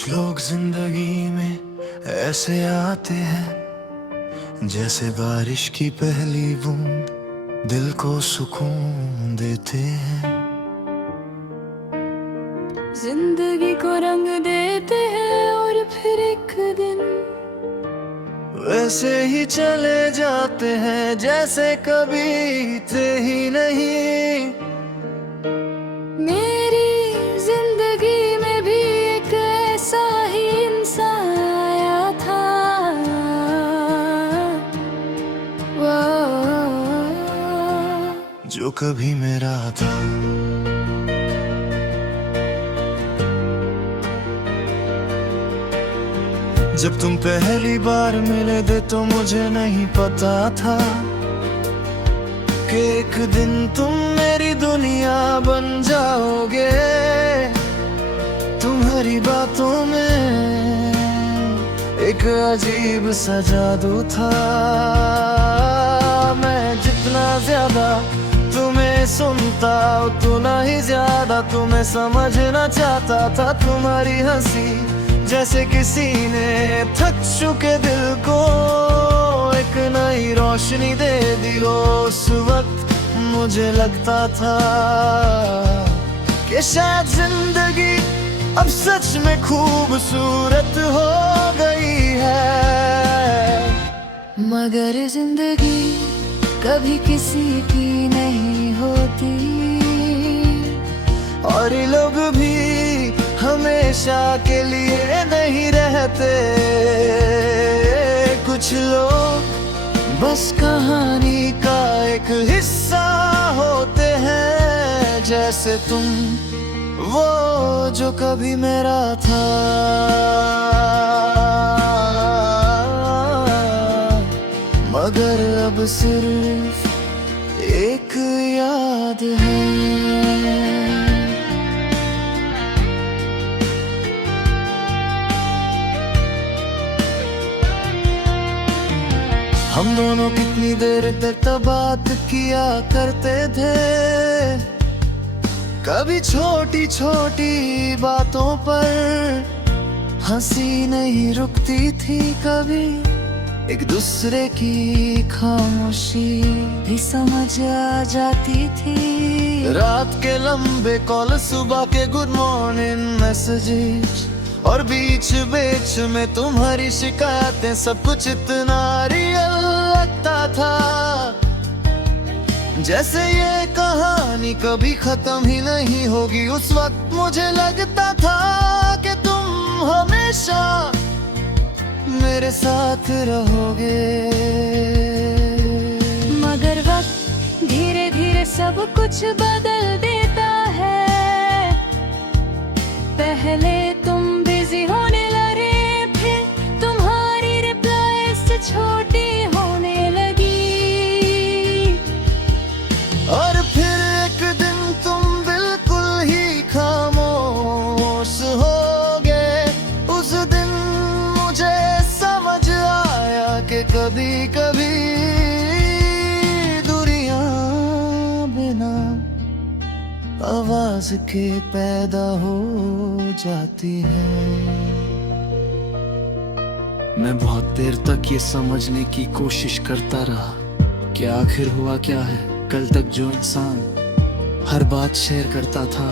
कुछ लोग जिंदगी में ऐसे आते हैं जैसे बारिश की पहली बूंद, दिल को सुकून देते हैं। जिंदगी को रंग देते हैं और फिर एक दिन वैसे ही चले जाते हैं जैसे कभी थे ही नहीं। मेरी जिंदगी में भी एक ऐसा ही इंसान आया था। वो जो कभी मेरा था। जब तुम पहली बार मिले थे तो मुझे नहीं पता था कि एक दिन तुम मेरी दुनिया बन जाओगे। तुम्हारी बातों में एक अजीब सा जादू था। मैं जितना ज्यादा तुम्हें सुनता उतना ही ज्यादा तुम्हें समझना चाहता था। तुम्हारी हंसी जैसे किसी ने थक चुके दिल को एक नई रोशनी दे दी। उस वक्त मुझे लगता था कि शायद जिंदगी अब सच में खूबसूरत हो गई है। मगर जिंदगी कभी किसी की नहीं होती और ये लोग भी हमेशा के लिए नहीं रहते। कुछ लोग बस कहानी का एक हिस्सा होते हैं जैसे तुम, वो जो कभी मेरा था। मगर अब सिर्फ एक याद है। हम दोनों कितनी देर तक बात किया करते थे। कभी छोटी छोटी बातों पर हंसी नहीं रुकती थी। कभी एक दूसरे की खामोशी भी समझ आ जाती थी। रात के लंबे कॉल, सुबह के गुड मॉर्निंग मैसेजेस और बीच बीच में तुम्हारी शिकायतें, सब कुछ इतना रियल लगता था जैसे ये कहानी कभी खत्म ही नहीं होगी। उस वक्त मुझे लगता था कि तुम हमेशा मेरे साथ रहोगे। मगर वक्त धीरे धीरे सब कुछ बदल देता है। पहले तुम बिजी होने लगे, फिर तुम्हारी रिप्लाई से छोटी होने लगी। और फिर एक दिन तुम बिल्कुल ही खामोश हो गए। उस दिन मुझे समझ आया कि कभी कभी दूरियां बिना आवाज के पैदा हो जाती है। मैं बहुत देर तक ये समझने की कोशिश करता रहा कि आखिर हुआ क्या है। कल तक जो इंसान हर बात शेयर करता था,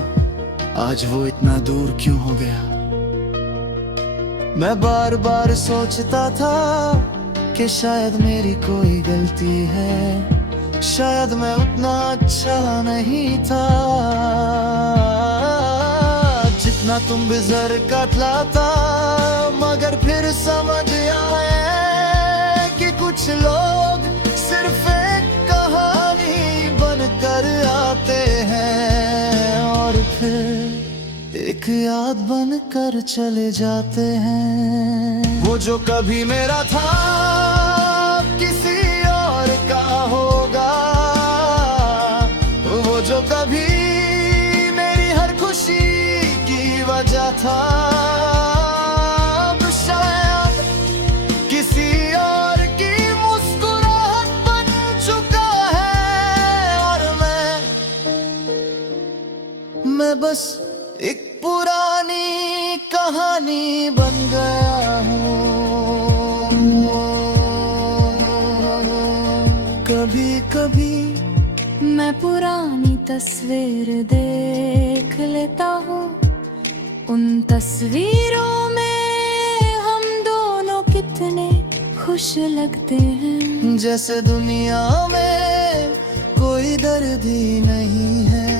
आज वो इतना दूर क्यों हो गया। मैं बार बार सोचता था कि शायद मेरी कोई गलती है, शायद मैं उतना अच्छा नहीं था जितना तुम बिजर कतलाता। मगर फिर समझ आया कि कुछ लोग सिर्फ एक कहानी बनकर आते हैं और फिर एक याद बनकर चले जाते हैं। वो जो कभी मेरा था किसी और का होगा। वो जो कभी मेरी हर खुशी की वजह था, अब शायद किसी और की मुस्कुराहट बन चुका है। और मैं बस एक पुरानी कहानी कहानी बन गया हूँ। कभी कभी मैं पुरानी तस्वीर देख लेता हूँ, उन तस्वीरों में हम दोनों कितने खुश लगते हैं। जैसे दुनिया में कोई दर्द ही नहीं है,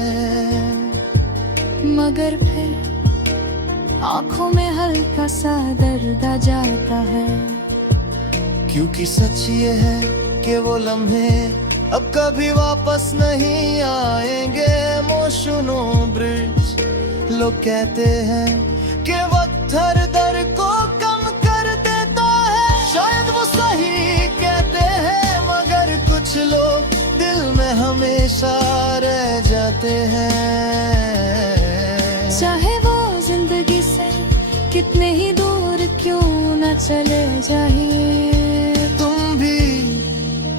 मगर फिर आंखों में हल्का सा दर्द आ जाता है। क्योंकि सच ये है कि वो लम्हे अब कभी वापस नहीं आएंगे। इमोशनो ब्रिज लोग कहते हैं कि वक्त हर दर्द को कम कर देता है। शायद वो सही कहते हैं, मगर कुछ लोग दिल में हमेशा रह जाते हैं। चाहे वो जिंदगी से कितने ही दूर क्यों न चले जाइए, तुम भी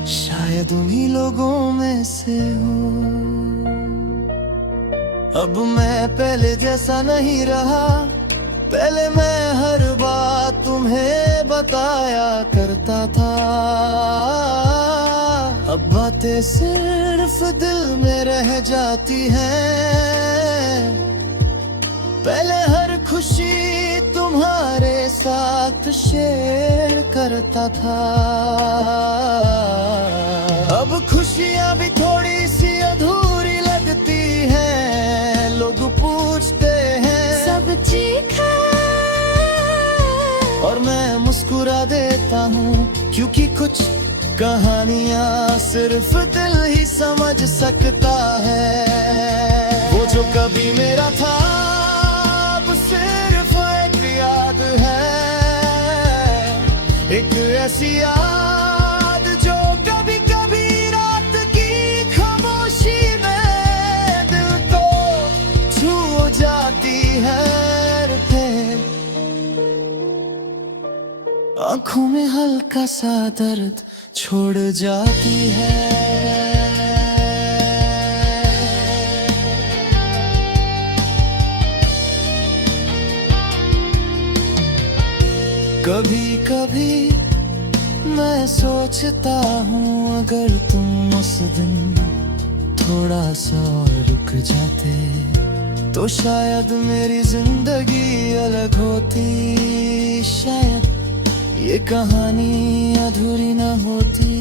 शायद उन्हीं लोगों में से हो। अब मैं पहले जैसा नहीं रहा, पहले मैं हर बात तुम्हें बताया करता था। अब बातें सिर्फ दिल में रह जाती हैं। पहले हर खुशी तुम्हारे साथ शेयर करता था, अब खुशियां भी थोड़ी सी अधूरी लगती हैं। लोग पूछते हैं सब ठीक है, और मैं मुस्कुरा देता हूँ, क्योंकि कुछ कहानियाँ सिर्फ दिल ही समझ सकता है। वो जो कभी मेरा था अब सिर्फ एक याद है, एक ऐसी याद जो कभी कभी रात की खामोशी में दिल को छू जाती है। फिर आंखों में हल्का सा दर्द छोड़ जाती है। कभी कभी मैं सोचता हूँ, अगर तुम उस दिन थोड़ा सा और रुक जाते तो शायद मेरी जिंदगी अलग होती। शायद ये कहानी अधूरी न होती।